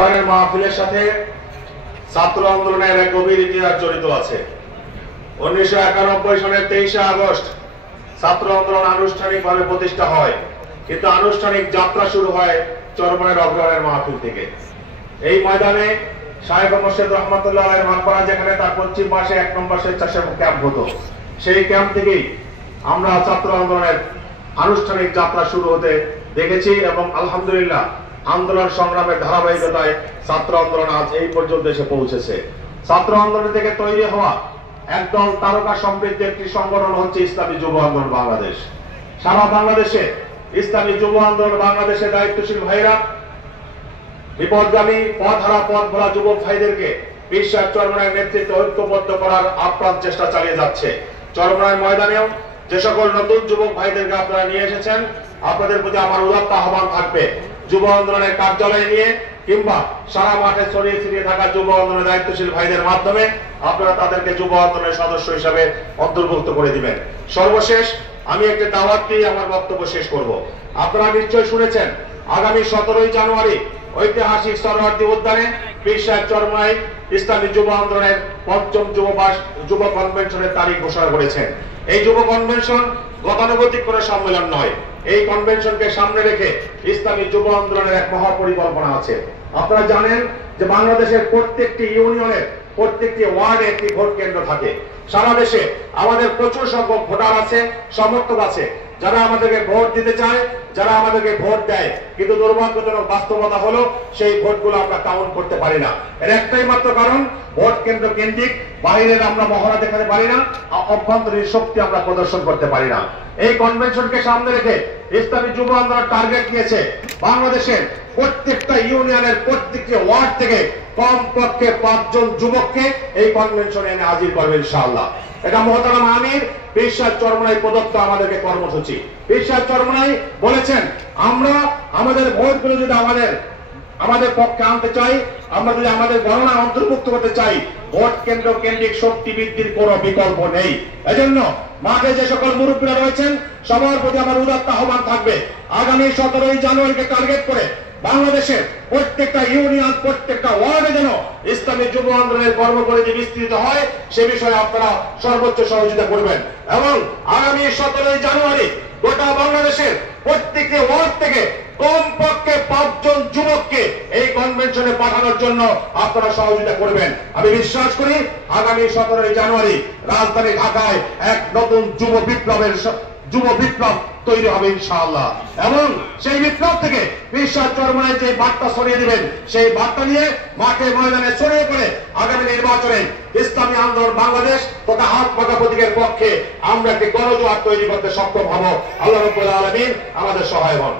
মাহফিলের সাথে ছাত্র আন্দোলনের এক গভীর ইতিহাস জড়িত আছে। 1991 সনের 23 আগস্ট ছাত্র আন্দোলন আনুষ্ঠানিকভাবে প্রতিষ্ঠা হয়, কিন্তু আনুষ্ঠানিক যাত্রা শুরু হয় চরমনাইয়ের অগ্রহায়ণ মাহফিল থেকে। এই ময়দানে শায়েখ মোর্শেদ রহমাতুল্লাহ আলাইহির মাকবারা, যেখানে তার পশ্চিম পাশে 1 নম্বর স্বেচ্ছাসেবক ক্যাম্প হতো, সেই ক্যাম্প থেকেই আমরা ছাত্র আন্দোলনের আনুষ্ঠানিক যাত্রা শুরু হতে দেখেছি এবং আলহামদুলিল্লাহ আন্দোলন সংগ্রামের ধারাবাহিকতায় ছাত্র আন্দোলন আজ এই পর্যন্ত এসে পৌঁছেছে। ছাত্র আন্দোলন থেকে তৈরি হওয়া একদল তারকা সমৃদ্ধ একটি সংগঠন হচ্ছে ইসলামী যুব আন্দোলন বাংলাদেশ। সারা বাংলাদেশে ইসলামী যুব আন্দোলন বাংলাদেশের দায়িত্বশীল ভাইরা বিপদগামী পথহারা পথ ভোলা যুবক ভাইদেরকে বিশ্বাস চরমনাইয়ের নেতৃত্বে ঐক্যবদ্ধ করার আপ্রাণ চেষ্টা চালিয়ে যাচ্ছে। চরমনাইয়ের ময়দানেও যে সকল নতুন যুবক ভাইদেরকে আপনারা নিয়ে এসেছেন, আপনাদের প্রতি আমার উদাত্ত আহ্বান থাকবে, যুব আন্দোলনের কার্যালয় নিয়ে কিংবা সারা মাঠে ছড়িয়ে ছিটিয়ে থাকা যুব আন্দোলনের দায়িত্বশীল ভাইদের মাধ্যমে আপনারা তাদেরকে যুব আন্দোলনের সদস্য হিসাবে অন্তর্ভুক্ত করে দিবেন। সর্বশেষ আমি একটি দাওয়াত দিয়ে আমার বক্তব্য শেষ করব। আপনারা নিশ্চয় শুনেছেন, আগামী 17 জানুয়ারি ঐতিহাসিক সরোয়ার্দী উদ্যানে পীর সাহেব চরমনাই ইসলামী যুব আন্দোলনের ৫ম যুব কনভেনশনের তারিখ ঘোষণা করেছেন। এই যুব কনভেনশন গতানুগতিক কোনো সম্মেলন নয়। এই কনভেনশনকে সামনে রেখে ইসলামী যুব আন্দোলনের এক মহাপরিকল্পনা আছে। আপনারা জানেন যে বাংলাদেশের প্রত্যেকটি ইউনিয়নের প্রত্যেকটি ওয়ার্ডে একটি ভোট কেন্দ্র থাকে। সারা দেশে আমাদের প্রচুর সংখ্যক ভোটার আছে, সমর্থক আছে, যারা আমাদেরকে ভোট দিতে চায়, যারা আমাদেরকে ভোট দেয়, কিন্তু দুর্ভাগ্যজনক বাস্তবতা হলো সেই ভোটগুলো আমরা কাউন্ট করতে পারি না। এর একটাই মাত্র কারণ, ভোট কেন্দ্র কেন্দ্রিক বাইরের আমরা মহড়া দেখাতে পারি না, অভ্যন্তরীণ শক্তি আমরা প্রদর্শন করতে পারি না। এই কনভেনশনকে সামনে রেখে ইসলামী যুব আন্দোলন টার্গেট নিয়েছে বাংলাদেশের প্রত্যেকটা ইউনিয়নের প্রত্যেকটি ওয়ার্ড থেকে কমপক্ষে 5 জন যুবককে এই কনভেনশনে এনে হাজির করবে ইনশাআল্লাহ। এটা মহতারাম আমির পীর সাহেব চরমনাই প্রদত্ত আমাদেরকে কর্মসূচি। পীর সাহেব চরমনাই বলেছেন, আমরা আমাদের ভোটগুলো যদি আমাদের পক্ষে আনতে চাই, আমরা যদি আমাদের গণনা অন্তর্ভুক্ত করতে চাই, ভোট কেন্দ্র কেন্দ্রিক শক্তি বৃদ্ধির কোনো বিকল্প নেই। এজন্য মাঠে যে সকল মুরব্বীরা রয়েছেন, সবার প্রতি আমার উদাত্ত আহ্বান থাকবে, আগামী 17 জানুয়ারিকে টার্গেট করে বাংলাদেশের প্রত্যেকটা ইউনিয়ন, প্রত্যেকটা ওয়ার্ডে যেন ইসলামী যুব আন্দোলনের কর্মপরিধি বিস্তৃত হয়, সে বিষয়ে আপনারা সর্বোচ্চ সহযোগিতা করবেন। এবং আগামী 17 জানুয়ারি গোটা বাংলাদেশের প্রত্যেকটি ওয়ার্ড থেকে কমপক্ষে 5 জন যুবককে এই কনভেনশনে পাঠানোর জন্য আপনারা সহযোগিতা করবেন। আমি বিশ্বাস করি আগামী 17 জানুয়ারি রাজধানী ঢাকায় এক নতুন যুব বিপ্লব তৈরি হবে ইনশাআল্লাহ। এবং সেই বিপ্লব থেকে পীর সাহেব চরমনাই যে বার্তা ছড়িয়ে দিবেন, সেই বার্তা নিয়ে মাঠে ময়দানে ছড়িয়ে পড়ে আগামী নির্বাচনে ইসলামী আন্দোলন বাংলাদেশ তথা হাত পাকা প্রতীকের পক্ষে আমরা একটি গণজোয়ার তৈরি করতে সক্ষম হব। আল্লাহ রাব্বুল আলামিন আমাদের সহায় হন।